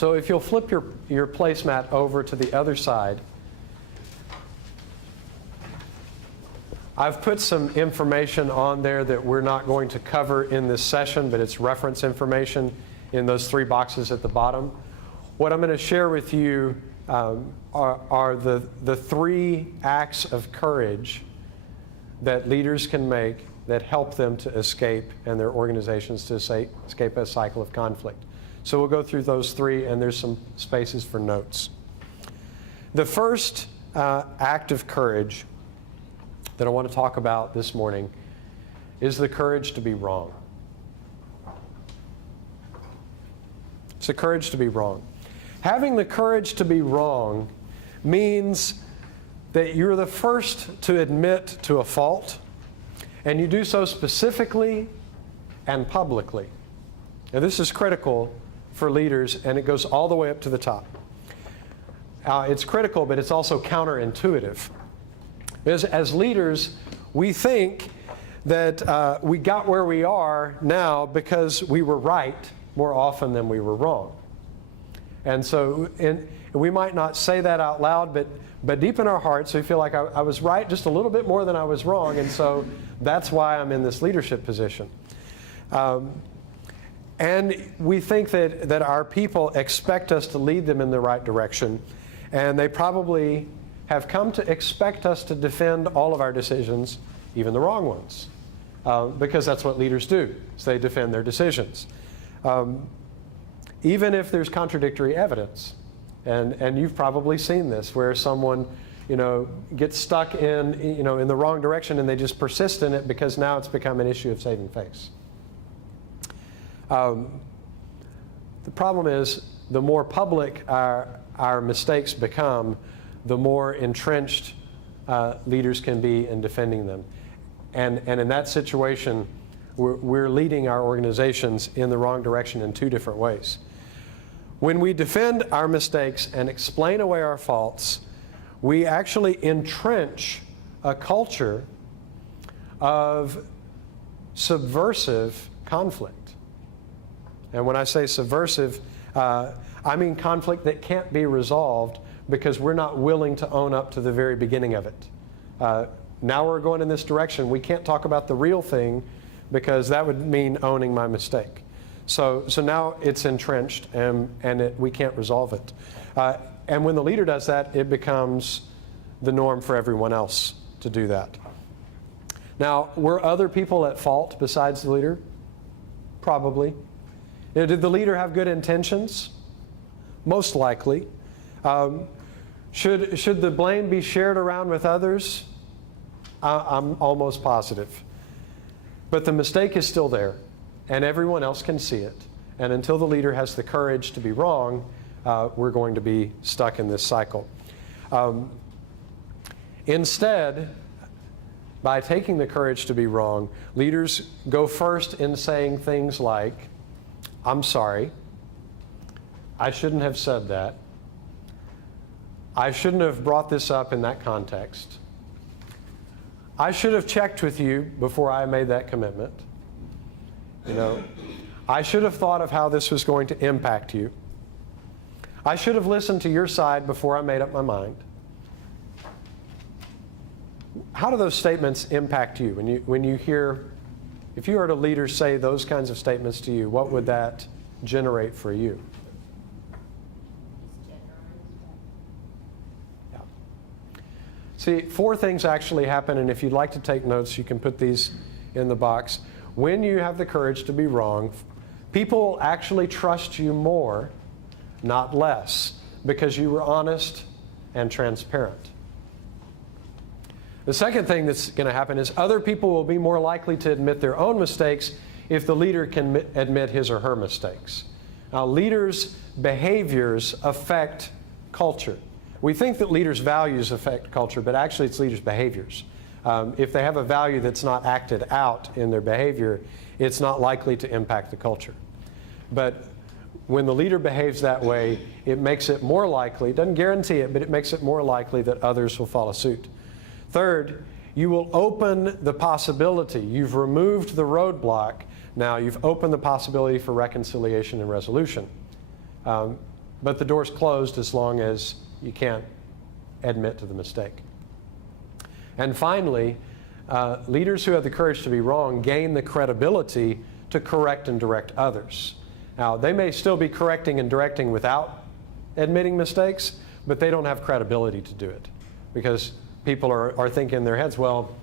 So if you'll flip your placemat over to the other side, I've put some information on there that we're not going to cover in this session, but it's reference information in those 3 boxes at the bottom. What I'm going to share with you are the 3 acts of courage that leaders can make that help them to escape and their organizations to escape a cycle of conflict. So we'll go through those 3, and there's some spaces for notes. The first act of courage that I want to talk about this morning is the courage to be wrong. It's the courage to be wrong. Having the courage to be wrong means that you're the first to admit to a fault, and you do so specifically and publicly. Now, this is critical for leaders, and it goes all the way up to the top. It's critical, but it's also counterintuitive. Because as leaders, we think that we got where we are now because we were right more often than we were wrong. And so we might not say that out loud, but deep in our hearts, we feel like I was right just a little bit more than I was wrong, and so that's why I'm in this leadership position. And we think that our people expect us to lead them in the right direction, and they probably have come to expect us to defend all of our decisions, even the wrong ones, because that's what leaders do, is they defend their decisions. Even if there's contradictory evidence. And you've probably seen this, where someone, gets stuck in the wrong direction, and they just persist in it because now it's become an issue of saving face. The problem is, the more public our mistakes become, the more entrenched leaders can be in defending them. And in that situation, we're leading our organizations in the wrong direction in 2 different ways. When we defend our mistakes and explain away our faults, we actually entrench a culture of subversive conflict. And when I say subversive, I mean conflict that can't be resolved because we're not willing to own up to the very beginning of it. Now we're going in this direction. We can't talk about the real thing because that would mean owning my mistake. So now it's entrenched, and we can't resolve it. And when the leader does that, it becomes the norm for everyone else to do that. Now, were other people at fault besides the leader? Probably. Did the leader have good intentions? Most likely. Should the blame be shared around with others? I'm almost positive. But the mistake is still there, and everyone else can see it. And until the leader has the courage to be wrong, we're going to be stuck in this cycle. Instead, by taking the courage to be wrong, leaders go first in saying things like, "I'm sorry. I shouldn't have said that. I shouldn't have brought this up in that context. I should have checked with you before I made that commitment. I should have thought of how this was going to impact you. I should have listened to your side before I made up my mind." How do those statements impact you? When you hear, if you heard a leader say those kinds of statements to you, what would that generate for you? Yeah. See, 4 things actually happen, and if you'd like to take notes, you can put these in the box. When you have the courage to be wrong, people will actually trust you more, not less, because you were honest and transparent. The second thing that's going to happen is other people will be more likely to admit their own mistakes if the leader can admit his or her mistakes. Now, leaders' behaviors affect culture. We think that leaders' values affect culture, but actually it's leaders' behaviors. If they have a value that's not acted out in their behavior, it's not likely to impact the culture. But when the leader behaves that way, it makes it more likely, doesn't guarantee it, but it makes it more likely that others will follow suit. Third, you will open the possibility. You've removed the roadblock. Now you've opened the possibility for reconciliation and resolution. but the door's closed as long as you can't admit to the mistake. And finally, leaders who have the courage to be wrong gain the credibility to correct and direct others. Now, they may still be correcting and directing without admitting mistakes, but they don't have credibility to do it, because people are thinking in their heads, well,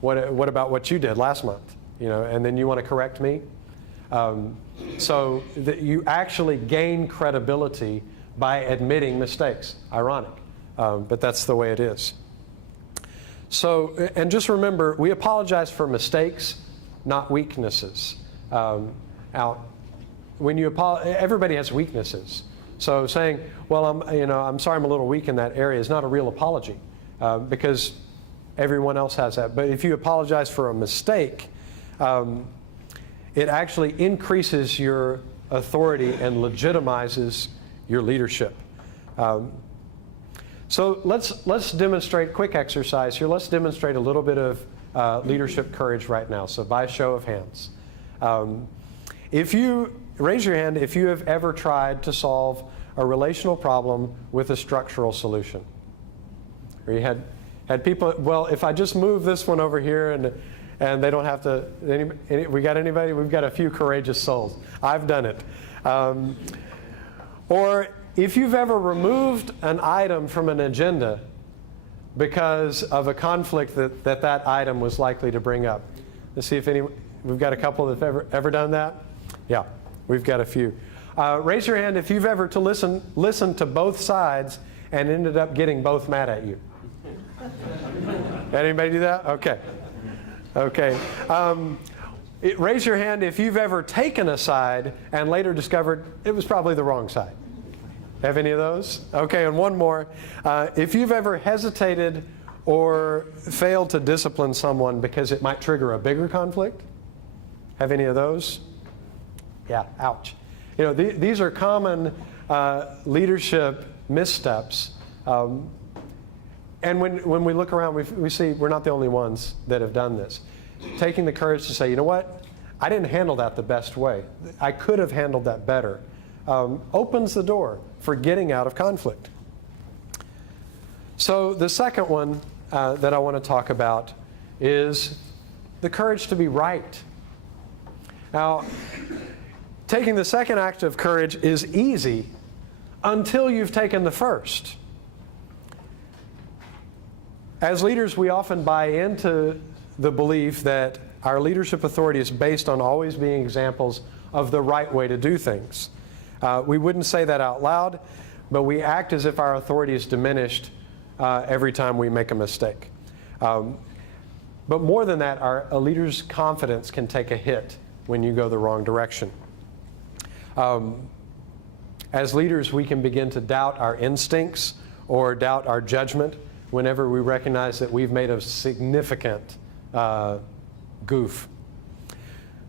what about what you did last month? And then you want to correct me? So that you actually gain credibility by admitting mistakes. Ironic, but that's the way it is. So, and just remember, we apologize for mistakes, not weaknesses. Now, when you everybody has weaknesses. So saying, well, I'm sorry, I'm a little weak in that area is not a real apology, because everyone else has that. But if you apologize for a mistake, it actually increases your authority and legitimizes your leadership. So let's demonstrate, quick exercise here. Let's demonstrate a little bit of leadership courage right now. So by show of hands. If you raise your hand if you have ever tried to solve a relational problem with a structural solution. Or you had people, well, if I just move this one over here and they don't have to, we got anybody? We've got a few courageous souls. I've done it. Or if you've ever removed an item from an agenda because of a conflict that item was likely to bring up. Let's see if we've got a couple that have ever done that. Yeah, we've got a few. Raise your hand if you've ever listened to both sides and ended up getting both mad at you. Anybody do that? Okay. Okay. Raise your hand if you've ever taken a side and later discovered it was probably the wrong side. Have any of those? Okay, and one more. If you've ever hesitated or failed to discipline someone because it might trigger a bigger conflict. Have any of those? Yeah, ouch. These are common leadership missteps. And when we look around, we see we're not the only ones that have done this. Taking the courage to say, you know what? I didn't handle that the best way. I could have handled that better. Opens the door for getting out of conflict. So the second one that I want to talk about is the courage to be right. Now, taking the second act of courage is easy until you've taken the first. As leaders, we often buy into the belief that our leadership authority is based on always being examples of the right way to do things. We wouldn't say that out loud, but we act as if our authority is diminished every time we make a mistake. But more than that, a leader's confidence can take a hit when you go the wrong direction. As leaders, we can begin to doubt our instincts or doubt our judgment whenever we recognize that we've made a significant goof.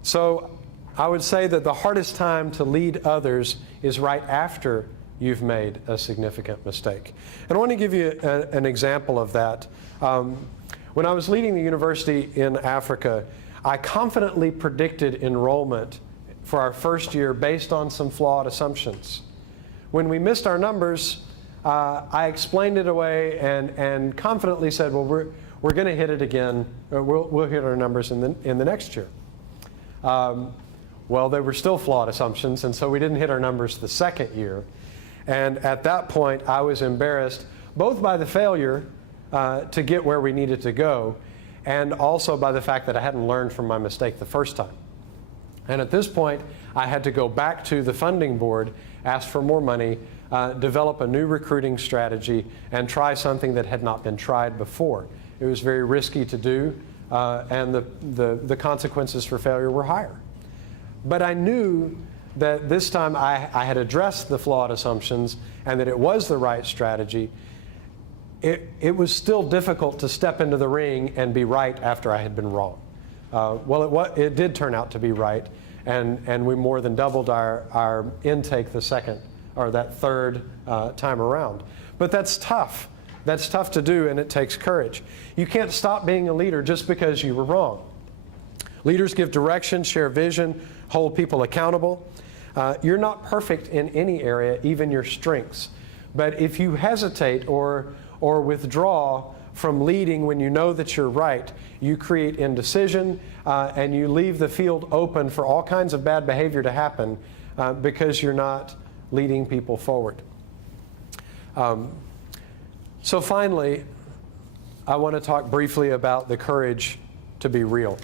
So I would say that the hardest time to lead others is right after you've made a significant mistake. And I want to give you an example of that. When I was leading the university in Africa, I confidently predicted enrollment for our first year based on some flawed assumptions. When we missed our numbers, I explained it away and confidently said, well, we're going to hit it again. We'll hit our numbers in the next year. Well, they were still flawed assumptions, and so we didn't hit our numbers the second year. And at that point, I was embarrassed both by the failure to get where we needed to go, and also by the fact that I hadn't learned from my mistake the first time. And at this point, I had to go back to the funding board, ask for more money, develop a new recruiting strategy, and try something that had not been tried before. It was very risky to do, and the consequences for failure were higher. But I knew that this time I had addressed the flawed assumptions and that it was the right strategy. It was still difficult to step into the ring and be right after I had been wrong. Well, it did turn out to be right, and we more than doubled our intake that third time around. But that's tough. That's tough to do, and it takes courage. You can't stop being a leader just because you were wrong. Leaders give direction, share vision, hold people accountable. You're not perfect in any area, even your strengths. But if you hesitate or withdraw from leading when you know that you're right, you create indecision and you leave the field open for all kinds of bad behavior to happen because you're not leading people forward. So finally, I want to talk briefly about the courage to be real.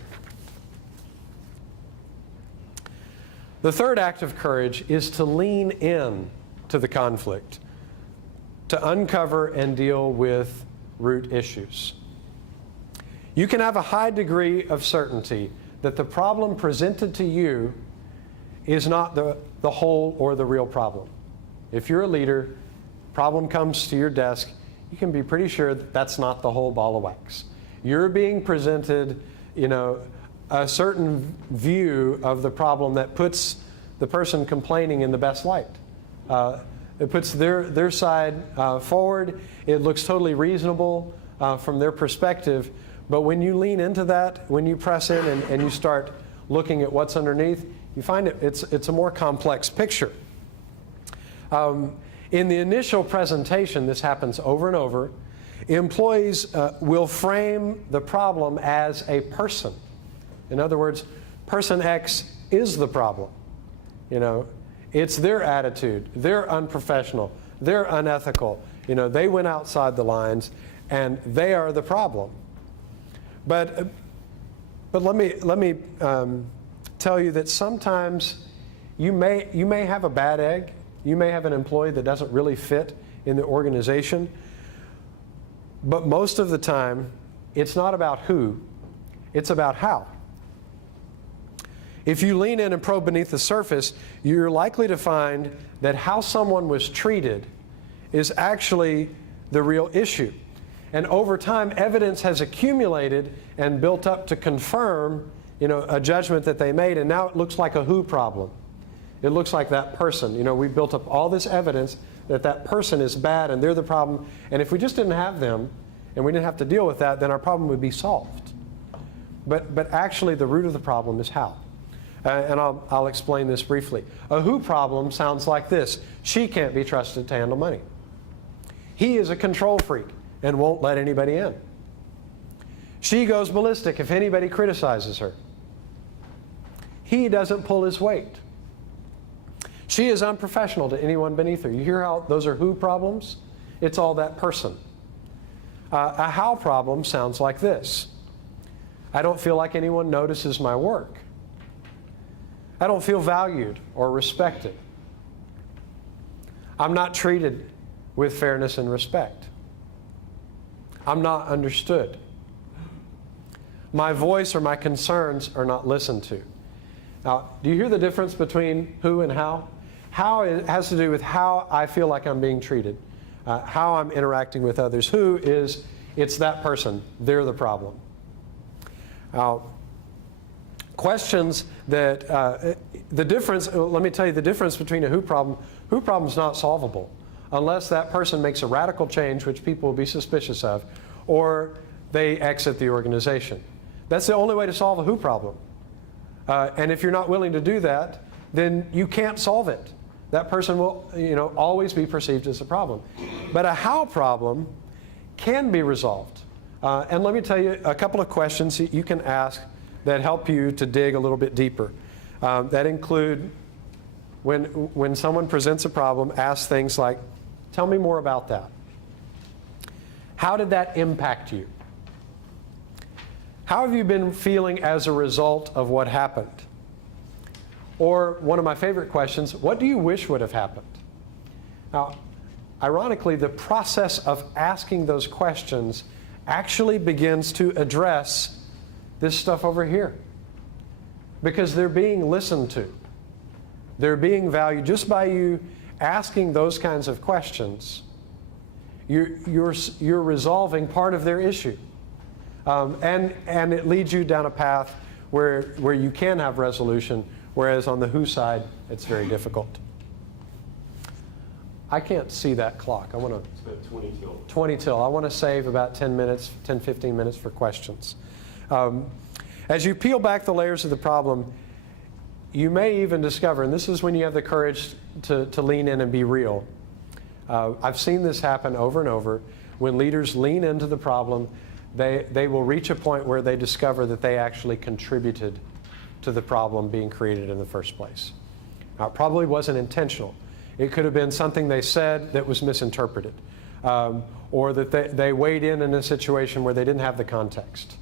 The third act of courage is to lean in to the conflict, to uncover and deal with root issues. You can have a high degree of certainty that the problem presented to you is not the whole or the real problem. If you're a leader, problem comes to your desk, you can be pretty sure that that's not the whole ball of wax. You're being presented, a certain view of the problem that puts the person complaining in the best light. It puts their side forward. It looks totally reasonable from their perspective. But when you lean into that, when you press in and you start looking at what's underneath, you find it's a more complex picture. In the initial presentation, this happens over and over. Employees will frame the problem as a person. In other words, person X is the problem. It's their attitude. They're unprofessional. They're unethical. They went outside the lines, and they are the problem. But let me tell you that sometimes you may have a bad egg. You may have an employee that doesn't really fit in the organization. But most of the time, it's not about who, it's about how. If you lean in and probe beneath the surface, you're likely to find that how someone was treated is actually the real issue. And over time, evidence has accumulated and built up to confirm, a judgment that they made, and now it looks like a who problem. It looks like that person. We built up all this evidence that person is bad and they're the problem. And if we just didn't have them and we didn't have to deal with that, then our problem would be solved. But actually, the root of the problem is how. And I'll explain this briefly. A who problem sounds like this. She can't be trusted to handle money. He is a control freak and won't let anybody in. She goes ballistic if anybody criticizes her. He doesn't pull his weight. She is unprofessional to anyone beneath her. You hear how those are who problems? It's all that person. A how problem sounds like this. I don't feel like anyone notices my work. I don't feel valued or respected. I'm not treated with fairness and respect. I'm not understood. My voice or my concerns are not listened to. Now, do you hear the difference between who and how? How has to do with how I feel like I'm being treated, how I'm interacting with others. Who is, it's that person. They're the problem. Questions that, the difference, let me tell you the difference between a who problem is not solvable unless that person makes a radical change, which people will be suspicious of, or they exit the organization. That's the only way to solve a who problem. And if you're not willing to do that, then you can't solve it. That person will, always be perceived as a problem. But a how problem can be resolved. And let me tell you a couple of questions that you can ask that help you to dig a little bit deeper. That include when someone presents a problem, ask things like, tell me more about that. How did that impact you? How have you been feeling as a result of what happened? Or one of my favorite questions, what do you wish would have happened? Now, ironically, the process of asking those questions actually begins to address this stuff over here. Because they're being listened to. They're being valued. Just by you asking those kinds of questions, you're resolving part of their issue. And it leads you down a path where you can have resolution, whereas on the who side, it's very difficult. I can't see that clock. I want to... It's about 20 till. 20 till. I want to save about 10 minutes, 10, 15 minutes for questions. As you peel back the layers of the problem, you may even discover, and this is when you have the courage to lean in and be real. I've seen this happen over and over. When leaders lean into the problem, they will reach a point where they discover that they actually contributed to the problem being created in the first place. Now, it probably wasn't intentional. It could have been something they said that was misinterpreted, or that they weighed in a situation where they didn't have the context,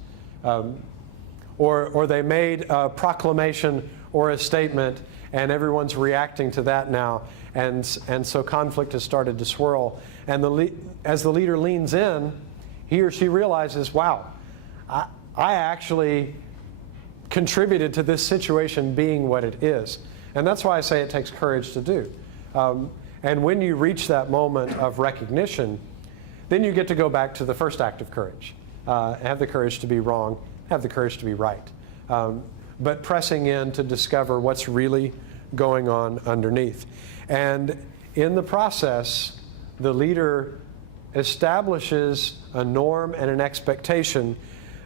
or they made a proclamation or a statement and everyone's reacting to that now, and so conflict has started to swirl. And as the leader leans in, he or she realizes, wow, I actually contributed to this situation being what it is. And that's why I say it takes courage to do. And when you reach that moment of recognition, then you get to go back to the first act of courage. Have the courage to be wrong, have the courage to be right. But pressing in to discover what's really going on underneath. And in the process, the leader establishes a norm and an expectation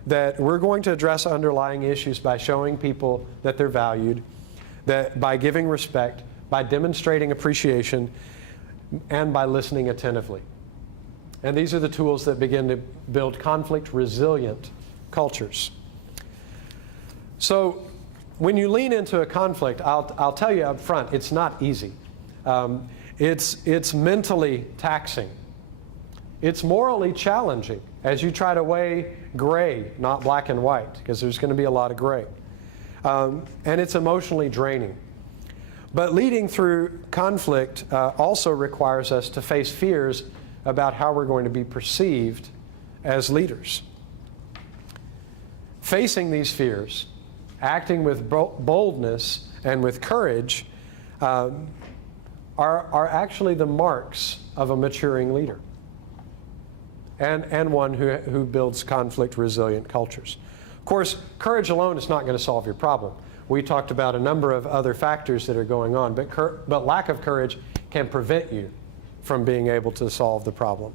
that we're going to address underlying issues by showing people that they're valued, that by giving respect, by demonstrating appreciation, and by listening attentively. And these are the tools that begin to build conflict-resilient cultures. So when you lean into a conflict, I'll tell you up front, it's not easy. It's mentally taxing. It's morally challenging as you try to weigh gray, not black and white, because there's going to be a lot of gray. And it's emotionally draining. But leading through conflict also requires us to face fears about how we're going to be perceived as leaders. Facing these fears, acting with boldness and with courage are actually the marks of a maturing leader and one who builds conflict-resilient cultures. Of course, courage alone is not going to solve your problem. We talked about a number of other factors that are going on, but lack of courage can prevent you from being able to solve the problem.